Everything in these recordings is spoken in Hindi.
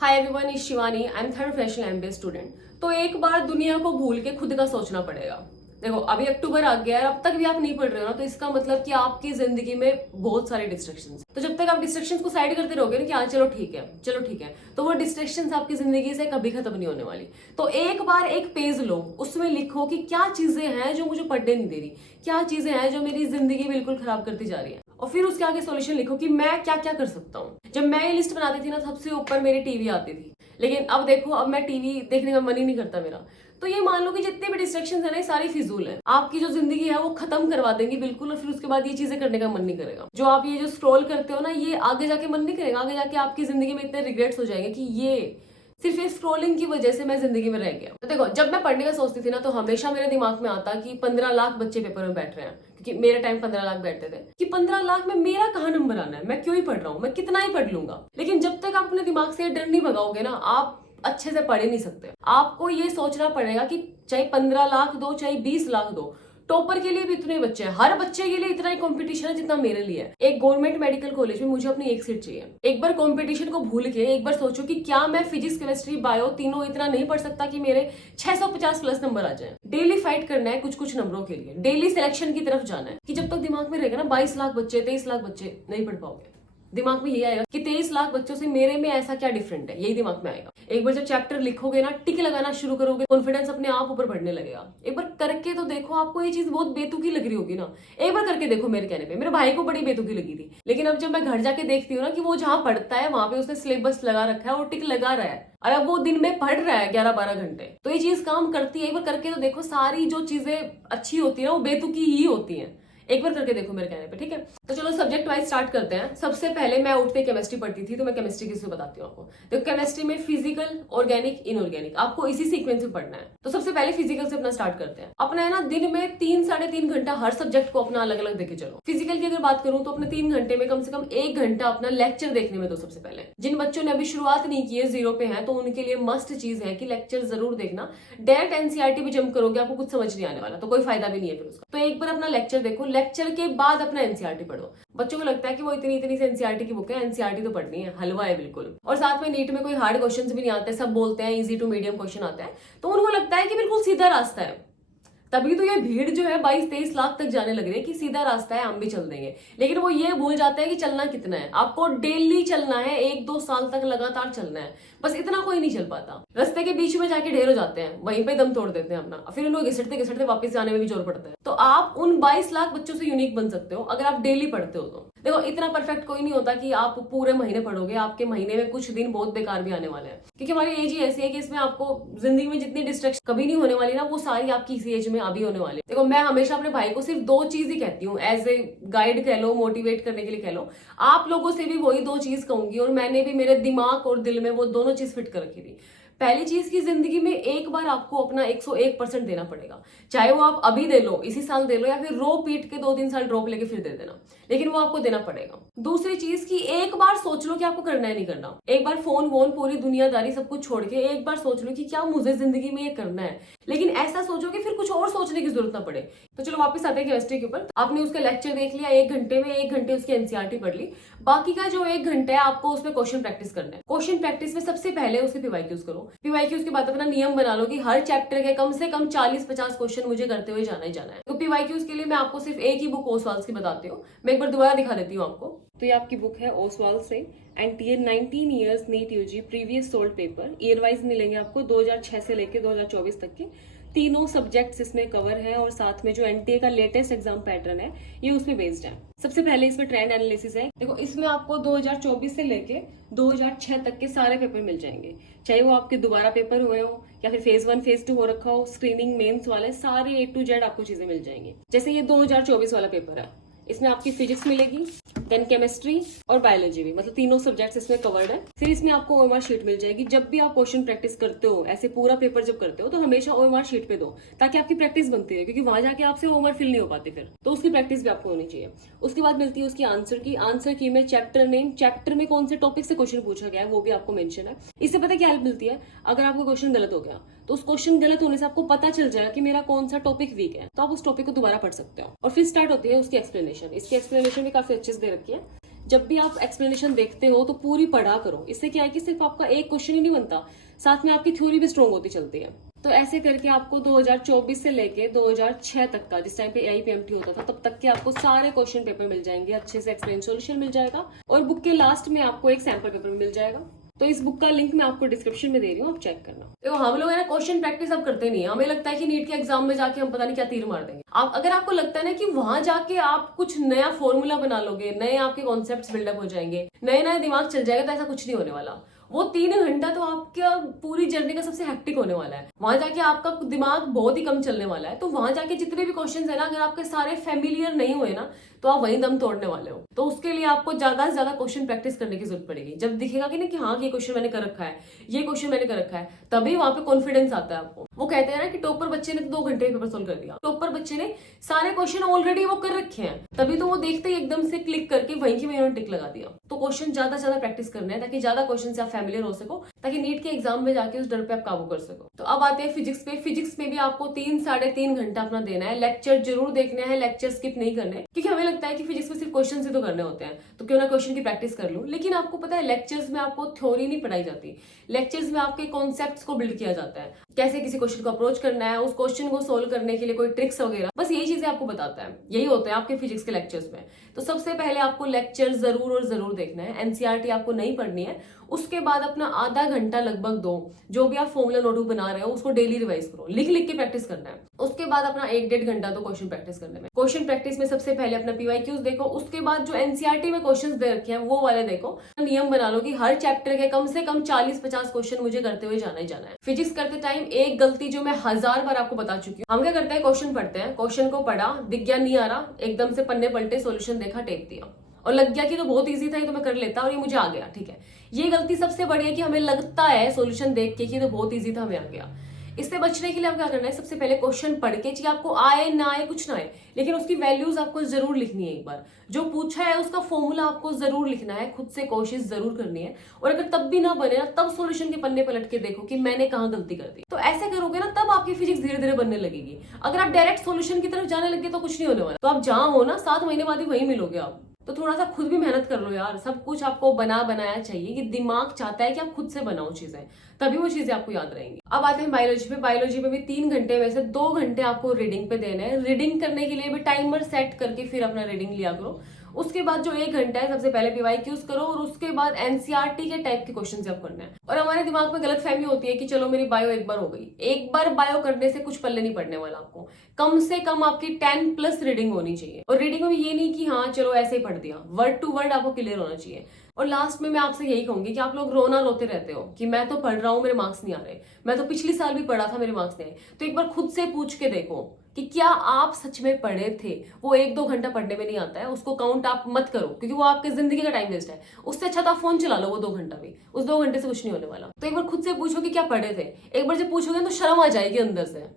Hi everyone, is Shivani. I am third Fresnel MBA student. तो एक बार दुनिया को भूल के खुद का सोचना पड़ेगा। देखो, अभी अक्टूबर आ गया है, अब तक भी आप नहीं पढ़ रहे हो ना, तो इसका मतलब कि आपकी जिंदगी में बहुत सारे डिस्ट्रैक्शंस। तो जब तक आप डिस्ट्रैक्शंस को साइड करते रहोगे ना कि हाँ चलो ठीक है, चलो ठीक है, तो वो डिस्ट्रैक्शंस आपकी जिंदगी से कभी खत्म नहीं होने वाली। तो एक बार एक पेज लो, उसमें लिखो कि क्या चीजें हैं जो मुझे पढ़ने नहीं दे रही, क्या चीजें हैं जो मेरी जिंदगी बिल्कुल खराब करती जा रही है, और फिर उसके आगे सॉल्यूशन लिखो कि मैं क्या क्या कर सकता हूँ। जब मैं ये लिस्ट बनाती थी ना, सबसे ऊपर मेरी टीवी आती थी, लेकिन अब देखो, अब मैं टीवी देखने का मन ही नहीं करता मेरा। तो ये मान लो कि जितने भी डिस्ट्रैक्शन है ना, ये सारी फिजूल है, आपकी जो जिंदगी है वो खत्म करवा देंगी बिल्कुल, और फिर उसके बाद ये चीजें करने का मन नहीं करेगा। जो आप ये जो स्क्रॉल करते हो ना, ये आगे जाके मन नहीं करेगा, आगे जाके आपकी जिंदगी में इतने रिग्रेट्स हो जाएंगे कि ये सिर्फ ये स्क्रोलिंग की वजह से मैं जिंदगी में रह गया। तो देखो, जब मैं पढ़ने का सोचती थी ना, तो हमेशा मेरे दिमाग में आता कि 15 लाख बच्चे पेपर में बैठ रहे हैं, क्योंकि मेरे टाइम 15 लाख बैठते थे, कि 15 लाख में मेरा कहाँ नंबर आना है, मैं क्यों ही पढ़ रहा हूँ, मैं कितना ही पढ़ लूंगा। लेकिन जब तक आप अपने दिमाग से डर नहीं भगाओगे ना, आप अच्छे से पढ़ ही नहीं सकते। आपको ये सोचना पड़ेगा कि चाहे 15 लाख दो, चाहे 20 लाख दो, टॉपर के लिए भी इतने बच्चे हैं, हर बच्चे के लिए इतना ही कंपटीशन है जितना मेरे लिए है। एक गवर्नमेंट मेडिकल कॉलेज में मुझे अपनी एक सीट चाहिए। एक बार कंपटीशन को भूल के एक बार सोचो कि क्या मैं फिजिक्स, केमिस्ट्री, बायो तीनों इतना नहीं पढ़ सकता कि मेरे 650 प्लस नंबर आ जाए। डेली फाइट करना है कुछ कुछ नंबरों के लिए, डेली सिलेक्शन की तरफ जाना है। कि जब तक दिमाग में रहेगा ना 22 लाख बच्चे, 23 लाख बच्चे, नहीं पढ़ पाओगे। दिमाग में यही आएगा कि 23 लाख बच्चों से मेरे में ऐसा क्या डिफरेंट है, यही दिमाग में आएगा। एक बार जब चैप्टर लिखोगे ना, टिक लगाना शुरू करोगे, कॉन्फिडेंस अपने आप ऊपर बढ़ने लगेगा। एक बार करके तो देखो, आपको ये चीज बहुत बेतुकी लग रही होगी ना, एक बार करके देखो। मेरे कहने पे मेरे भाई को बड़ी बेतुकी लगी थी, लेकिन अब जब मैं घर जाके देखती हूँ ना कि वो जहाँ पढ़ता है वहां पे उसने सिलेबस लगा रखा है और टिक लगा रहा है, और अब वो दिन में पढ़ रहा है 11-12 घंटे, तो ये चीज काम करती है। एक बार करके तो देखो, सारी जो चीजें अच्छी होती है ना, वो बेतुकी ही होती है। एक बार करके देखो मेरे कहने पे, ठीक है। तो चलो सब्जेक्ट वाइज स्टार्ट करते हैं। सबसे पहले मैं उठते केमिस्ट्री पढ़ती थी, तो मैं केमिस्ट्री किससे बताती हूँ आपको। तो केमिस्ट्री में फिजिकल, ऑर्गेनिक, इनऑर्गेनिक, आपको इसी सीक्वेंस में पढ़ना है। तो सबसे पहले फिजिकल से अपना स्टार्ट करते हैं। अपना है ना, दिन में 3-3.5 घंटा हर सब्जेक्ट को अपना अलग अलग देके चलो। फिजिकल की अगर बात करूं तो अपने 3 घंटे में कम से कम 1 घंटा अपना लेक्चर देखने में दो। सबसे पहले जिन बच्चों ने अभी शुरुआत नहीं की है, 0 पे है, तो उनके लिए मस्ट चीज है कि लेक्चर जरूर देखना। डायरेक्ट एनसीईआरटी भी जंप करोगे, आपको कुछ समझ नहीं आने वाला, तो कोई फायदा भी नहीं है फिर उसका। तो एक बार अपना लेक्चर देखो, लेक्चर के बाद अपना एनसीईआरटी पढ़ो। बच्चों को लगता है कि वो इतनी इतनी से एनसीईआरटी की बुक है, एनसीईआरटी तो पढ़नी है, हलवा है बिल्कुल। और साथ में नीट में कोई हार्ड क्वेश्चंस भी नहीं आते, सब बोलते हैं इजी टू मीडियम क्वेश्चन आता है, तो उनको लगता है कि बिल्कुल सीधा रास्ता है। तभी तो ये भीड़ जो है 22-23 लाख तक जाने लग रही है कि सीधा रास्ता है, हम भी चल देंगे। लेकिन वो ये भूल जाते हैं कि चलना कितना है। आपको डेली चलना है, 1-2 साल तक लगातार चलना है, बस इतना कोई नहीं चल पाता। रास्ते के बीच में जाके ढेर हो जाते हैं, वहीं पे दम तोड़ देते हैं अपना, फिर उनको घिसटते घिसटते वापस जाने में भी जोर पड़ता है। तो आप उन 22 लाख बच्चों से यूनिक बन सकते हो अगर आप डेली पढ़ते हो तो। देखो, इतना परफेक्ट कोई नहीं होता कि आप पूरे महीने पढ़ोगे, आपके महीने में कुछ दिन बहुत बेकार भी आने वाले हैं, क्योंकि हमारी एज ही ऐसी है कि इसमें आपको जिंदगी में जितनी डिस्ट्रैक्शन कभी नहीं होने वाली ना, वो सारी आपकी इसी एज में अभी होने वाली। देखो, मैं हमेशा अपने भाई को सिर्फ 2 चीज ही कहती हूँ, एज ए गाइड कह लो, मोटिवेट करने के लिए कह लो। आप लोगों से भी वही 2 चीज कहूंगी, और मैंने भी मेरे दिमाग और दिल में वो दोनों चीज फिट कर रखी थी। पहली चीज की जिंदगी में एक बार आपको अपना 101% देना पड़ेगा, चाहे वो आप अभी दे लो, इसी साल दे लो, या फिर रो पीट के 2-3 साल ड्रॉप लेके फिर दे देना, लेकिन वो आपको देना पड़ेगा। दूसरी चीज की एक बार सोच लो कि आपको करना है नहीं करना। एक बार फोन वोन, पूरी दुनियादारी सब कुछ छोड़ के एक बार सोच लो कि क्या मुझे जिंदगी में ये करना है, लेकिन ऐसा सोचो कि फिर कुछ और सोचने की जरूरत ना पड़े। तो चलो वापस आते हैं केमिस्ट्री के ऊपर। आपने उसका लेक्चर देख लिया 1 घंटे में, 1 घंटे उसकी एनसीईआरटी पढ़ ली। बाकी का जो 1 घंटा है आपको उसमें क्वेश्चन प्रैक्टिस करना है। क्वेश्चन प्रैक्टिस में सबसे पहले उसके पीवाईक्यूज करो। पीवाईक्यूज के बाद अपना नियम बना लो कि हर चैप्टर के कम से कम 40-50 क्वेश्चन मुझे करते हुए जाना ही जाना है। तो पीवाईक्यूज के लिए मैं आपको सिर्फ एक ही बुक ओसवाल्स की बताती हूँ, मैं एक बार दोबारा दिखा देती हूँ आपको। तो ये आपकी बुक है ओसवाल्स से, NTA 19 years NEET UG previous solved paper. Year wise मिलेंगे आपको 2006 से लेके 2024 तक के। तीनों सब्जेक्ट्स इसमें कवर है, और साथ में जो एनटीए का लेटेस्ट एग्जाम पैटर्न है ये उसमें बेस्ड है। सबसे पहले इसमें ट्रेंड एनालिसिस है। देखो, इसमें आपको 2024 से लेके 2006 तक के सारे पेपर मिल जाएंगे, चाहे वो आपके दोबारा पेपर हुए हो या फिर फेज 1 फेज 2 हो रखा हो, स्क्रीनिंग मेंस वाले सारे A to Z आपको चीजें मिल जाएंगी। जैसे ये 2024 वाला पेपर है, इसमें आपकी फिजिक्स मिलेगी, देन केमिस्ट्री और बायोलॉजी भी, मतलब तीनों सब्जेक्ट्स इसमें कवर्ड है। फिर इसमें आपको ओएमआर शीट मिल जाएगी। जब भी आप क्वेश्चन प्रैक्टिस करते हो, ऐसे पूरा पेपर जब करते हो, तो हमेशा ओएमआर शीट पे दो, ताकि आपकी प्रैक्टिस बनती है, क्योंकि वहां जाके आपसे ओएमआर फिल नहीं हो पाती फिर, तो उसकी प्रैक्टिस भी आपको होनी चाहिए। उसके बाद मिलती है उसकी आंसर की में चैप्टर नेम, चैप्टर में कौन से टॉपिक से क्वेश्चन पूछा गया है वो भी आपको मेंशन है। इससे पता क्या हेल्प मिलती है, अगर आपको क्वेश्चन गलत हो गया तो उस क्वेश्चन गलत होने से आपको पता चल जाएगा कि मेरा कौन सा टॉपिक वीक है, तो आप उस टॉपिक को दोबारा पढ़ सकते हो। और फिर स्टार्ट होती है उसकी एक्सप्लेनेशन। इसकी एक्सप्लेनेशन भी काफी अच्छे से दे रखी है। जब भी आप एक्सप्लेनेशन देखते हो तो पूरी पढ़ा करो। इससे क्या है कि सिर्फ आपका एक क्वेश्चन ही नहीं बनता, साथ में आपकी थ्योरी भी स्ट्रॉन्ग होती चलती है। तो ऐसे करके आपको 2024 से लेके 2006 तक का, जिस टाइम पे AIPMT होता था, तब तक के आपको सारे क्वेश्चन पेपर मिल जाएंगे, अच्छे से एक्सप्लेन सॉल्यूशन मिल जाएगा और बुक के लास्ट में आपको एक सैंपल पेपर मिल जाएगा। तो इस बुक का लिंक मैं आपको डिस्क्रिप्शन में दे रही हूँ, आप चेक करना। देखो हम लोग है ना क्वेश्चन प्रैक्टिस अब करते नहीं है। हमें लगता है कि नीट के एग्जाम में जाके हम पता नहीं क्या तीर मार देंगे। आप अगर आपको लगता है ना कि वहां जाके आप कुछ नया फॉर्मूला बना लोगे, नए आपके कॉन्सेप्ट्स बिल्डअप हो जाएंगे, नए नए दिमाग चल जाएगा, तो ऐसा कुछ नहीं होने वाला। वो 3 घंटा तो आपका पूरी जर्नी का सबसे हेक्टिक होने वाला है। वहां जाके आपका दिमाग बहुत ही कम चलने वाला है। तो वहां जाके जितने भी क्वेश्चंस है ना, अगर आपके सारे फेमिलियर नहीं हुए ना, तो आप वहीं दम तोड़ने वाले हो। तो उसके लिए आपको ज्यादा से ज्यादा क्वेश्चन प्रैक्टिस करने की जरूरत पड़ेगी। जब दिखेगा कि ना कि हाँ ये क्वेश्चन मैंने कर रखा है, ये क्वेश्चन मैंने कर रखा है, तभी वहां पे कॉन्फिडेंस आता है आपको। वो कहते हैं ना कि टॉपर बच्चे ने तो 2 घंटे में पेपर सोल्व कर दिया। टॉपर बच्चे ने सारे क्वेश्चन ऑलरेडी वो कर रखे हैं, तभी तो वो देखते ही एकदम से क्लिक करके वहीं की वहीं टिक लगा दिया। तो क्वेश्चन ज्यादा से ज्यादा प्रैक्टिस करना है, ताकि ज्यादा क्वेश्चन से आप फैमिलियर हो सको, ताकि नीट के एग्जाम में जाके उस डर पे आप काबू कर सको। तो अब आते हैं फिजिक्स पे। फिजिक्स में भी आपको 3-3.5 घंटा अपना देना है। लेक्चर जरूर देखना है, लेक्चर स्किप नहीं करने, क्योंकि हमें लगता है कि फिजिक्स में सिर्फ क्वेश्चन से तो करने होते हैं, तो क्यों ना क्वेश्चन की प्रैक्टिस कर लूं। लेकिन आपको पता है लेक्चर्स में आपको थ्योरी नहीं पढ़ाई जाती, लेक्चर्स में आपके कॉन्सेप्ट्स को बिल्ड किया जाता है, कैसे किसी क्वेश्चन को अप्रोच करना है, उस क्वेश्चन को सोल्व करने के लिए कोई ट्रिक्स वगैरह, बस यही चीजें आपको बताता है। यही होता है आपके फिजिक्स के लेक्चर्स में। तो सबसे पहले आपको लेक्चर जरूर और जरूर देखना है। एनसीईआरटी आपको नहीं पढ़नी है। उसके बाद अपना आधा घंटा लगभग दो, जो भी आप फॉर्मूला नोटबुक बना रहे हो उसको डेली रिवाइज करो, लिख लिख के प्रैक्टिस करना है। उसके बाद अपना 1-1.5 घंटा तो क्वेश्चन प्रैक्टिस करने में। क्वेश्चन प्रैक्टिस में सबसे पहले अपना PYQs देखो, उसके बाद जो एनसीईआरटी में क्वेश्चंस दे रखे हैं वो वाले देखो। नियम बना लो कि हर चैप्टर के कम से कम 40-50 क्वेश्चन मुझे करते हुए जाना ही जाना है। फिजिक्स करते टाइम एक गलती जो मैं 1000 बार आपको बता चुकी हूँ। हम क्या करते हैं, क्वेश्चन पढ़ते हैं, क्वेश्चन को पढ़ा, दिख गया नहीं आ रहा, एकदम से पन्ने पलटे, सोल्यूशन देखा, टेप दिया और लग गया कि तो बहुत इजी था, ये तो मैं कर लेता और ये मुझे आ गया, ठीक है। ये गलती सबसे बड़ी है कि हमें लगता है सॉल्यूशन देख के कि तो बहुत इजी था, हमें आ गया। इससे बचने के लिए आप क्या करना है, सबसे पहले क्वेश्चन पढ़ के, चाहिए आपको आए ना आए कुछ ना आए, लेकिन उसकी वैल्यूज आपको जरूर लिखनी है। एक बार जो पूछा है उसका फॉर्मूला आपको जरूर लिखना है, खुद से कोशिश जरूर करनी है। और अगर तब भी ना बने ना, तब सॉल्यूशन के पन्ने पलट के देखो कि मैंने कहाँ गलती कर दी। तो ऐसे करोगे ना, तब आपकी फिजिक्स धीरे धीरे बनने लगेगी। अगर आप डायरेक्ट सॉल्यूशन की तरफ जाने लगे तो कुछ नहीं होने वाला। तो आप जहां हो ना, 7 महीने बाद ही वहीं मिलोगे आप। तो थोड़ा सा खुद भी मेहनत कर लो यार। सब कुछ आपको बना बनाया चाहिए, कि दिमाग चाहता है कि आप खुद से बनाओ चीजें, तभी वो चीजें आपको याद रहेंगी। अब आते हैं बायोलॉजी पे। बायोलॉजी में भी 3 घंटे में से 2 घंटे आपको रीडिंग पे देना है। रीडिंग करने के लिए भी टाइमर सेट करके फिर अपना रीडिंग लिया करो। उसके बाद जो 1 घंटा है, सबसे पहले PYQs करो और उसके बाद NCERT के टाइप के क्वेश्चन जब करना है। और हमारे दिमाग में गलत फहमी होती है कि चलो मेरी बायो एक बार हो गई। एक बार बायो करने से कुछ पल्ले नहीं पड़ने वाला आपको। कम से कम आपकी 10+ रीडिंग होनी चाहिए। और रीडिंग में ये नहीं कि हाँ चलो ऐसे ही पढ़ दिया, वर्ड टू वर्ड आपको क्लियर होना चाहिए। और लास्ट में मैं आपसे यही कहूंगी कि आप लोग रोना रोते रहते हो कि मैं तो पढ़ रहा हूँ, मेरे मार्क्स नहीं आ रहे, मैं तो पिछली साल भी पढ़ा था, मेरे मार्क्स नहीं आए। तो एक बार खुद से पूछ के देखो कि क्या आप सच में पढ़े थे। वो 1-2 घंटा पढ़ने में नहीं आता है, उसको काउंट आप मत करो, क्योंकि वो आपकी जिंदगी का टाइम वेस्ट है। उससे अच्छा तो आप फोन चला लो वो 2 घंटा भी, उस 2 घंटे से कुछ नहीं होने वाला। तो एक बार खुद से पूछो कि क्या पढ़े थे। एक बार जब पूछोगे तो शर्म आ जाएगी अंदर से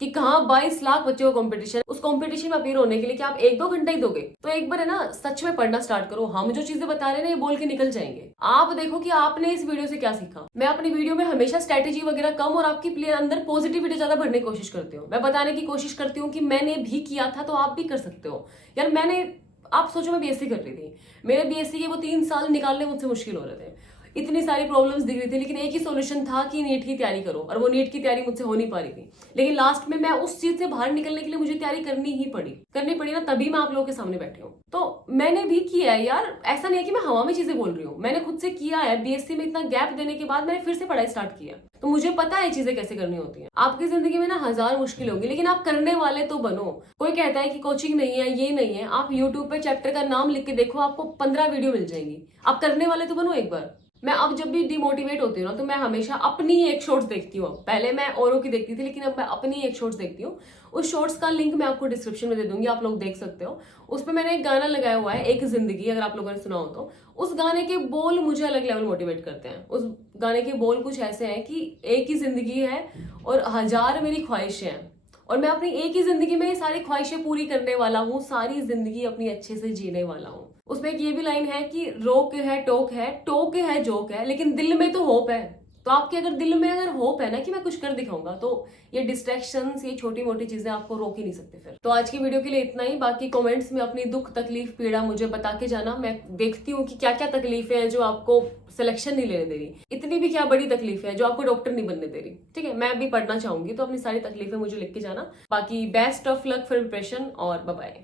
कि कहाँ 22 लाख बच्चों का कंपटीशन, उस कंपटीशन में अपीयर होने के लिए क्या आप 1-2 घंटा ही दोगे। तो एक बार है ना सच में पढ़ना स्टार्ट करो। हम जो चीजें बता रहे हैं ना, ये बोल के निकल जाएंगे। आप देखो कि आपने इस वीडियो से क्या सीखा। मैं अपनी वीडियो में हमेशा स्ट्रेटेजी वगैरह कम और आपकी प्लेयर अंदर पॉजिटिविटी ज्यादा भरने की कोशिश करती हूँ। मैं बताने की कोशिश करती हूँ कि मैंने भी किया था तो आप भी कर सकते हो यार। आप सोचो मैं BSc कर रही थी, मेरे BSc के वो 3 साल निकालने मुझसे मुश्किल हो रहे थे। इतनी सारी प्रॉब्लम्स दिख रही थी, लेकिन एक ही सॉल्यूशन था कि नीट की तैयारी करो, और वो नीट की तैयारी मुझसे हो नहीं पा रही थी। लेकिन लास्ट में मैं उस चीज से बाहर निकलने के लिए मुझे तैयारी करनी पड़ी ना, तभी मैं आप लोगों के सामने बैठी हूँ। तो मैंने भी किया है यार, ऐसा नहीं है कि मैं हवा में चीजें बोल रही हूँ, मैंने खुद से किया है। BSc में इतना गैप देने के बाद मैंने फिर से पढ़ाई स्टार्ट किया, तो मुझे पता है चीजें कैसे करनी होती हैं। आपकी जिंदगी में ना 1000 मुश्किल होगी, लेकिन आप करने वाले तो बनो। कोई कहता है कि कोचिंग नहीं है, ये नहीं है, आप यूट्यूब पे चैप्टर का नाम लिख के देखो, आपको 15 वीडियो मिल जाएंगी। आप करने वाले तो बनो एक बार। मैं अब जब भी डिमोटिवेट होती हूँ ना, तो मैं हमेशा अपनी एक शॉर्ट्स देखती हूँ। पहले मैं औरों की देखती थी, लेकिन अब मैं अपनी एक शॉर्ट्स देखती हूँ। उस शॉर्ट्स का लिंक मैं आपको डिस्क्रिप्शन में दे दूंगी, आप लोग देख सकते हो। उस पर मैंने एक गाना लगाया हुआ है, एक जिंदगी, अगर आप लोगों ने सुना हो तो। उस गाने के बोल मुझे अलग लेवल मोटिवेट करते हैं। उस गाने के बोल कुछ ऐसे हैं कि एक ही जिंदगी है और 1000 मेरी ख्वाहिशें हैं, और मैं अपनी एक ही जिंदगी में सारी ख्वाहिशें पूरी करने वाला हूँ, सारी जिंदगी अपनी अच्छे से जीने वाला हूँ। उसमें एक ये भी लाइन है कि रोक है टोक है, टोक है जोक है, लेकिन दिल में तो होप है। तो आपके अगर दिल में अगर होप है ना कि मैं कुछ कर दिखाऊंगा, तो ये डिस्ट्रैक्शंस, ये छोटी मोटी चीजें आपको रोक ही नहीं सकते फिर। तो आज की वीडियो के लिए इतना ही। बाकी कमेंट्स में अपनी दुख तकलीफ पीड़ा मुझे बता के जाना। मैं देखती हूँ कि क्या क्या तकलीफें हैं जो आपको सिलेक्शन नहीं लेने दे रही, इतनी भी क्या बड़ी तकलीफें हैं जो आपको डॉक्टर नहीं बनने दे रही। ठीक है, मैं भी पढ़ना चाहूंगी, तो अपनी सारी तकलीफें मुझे लिख के जाना। बाकी best of luck for preparation और बाय बाय।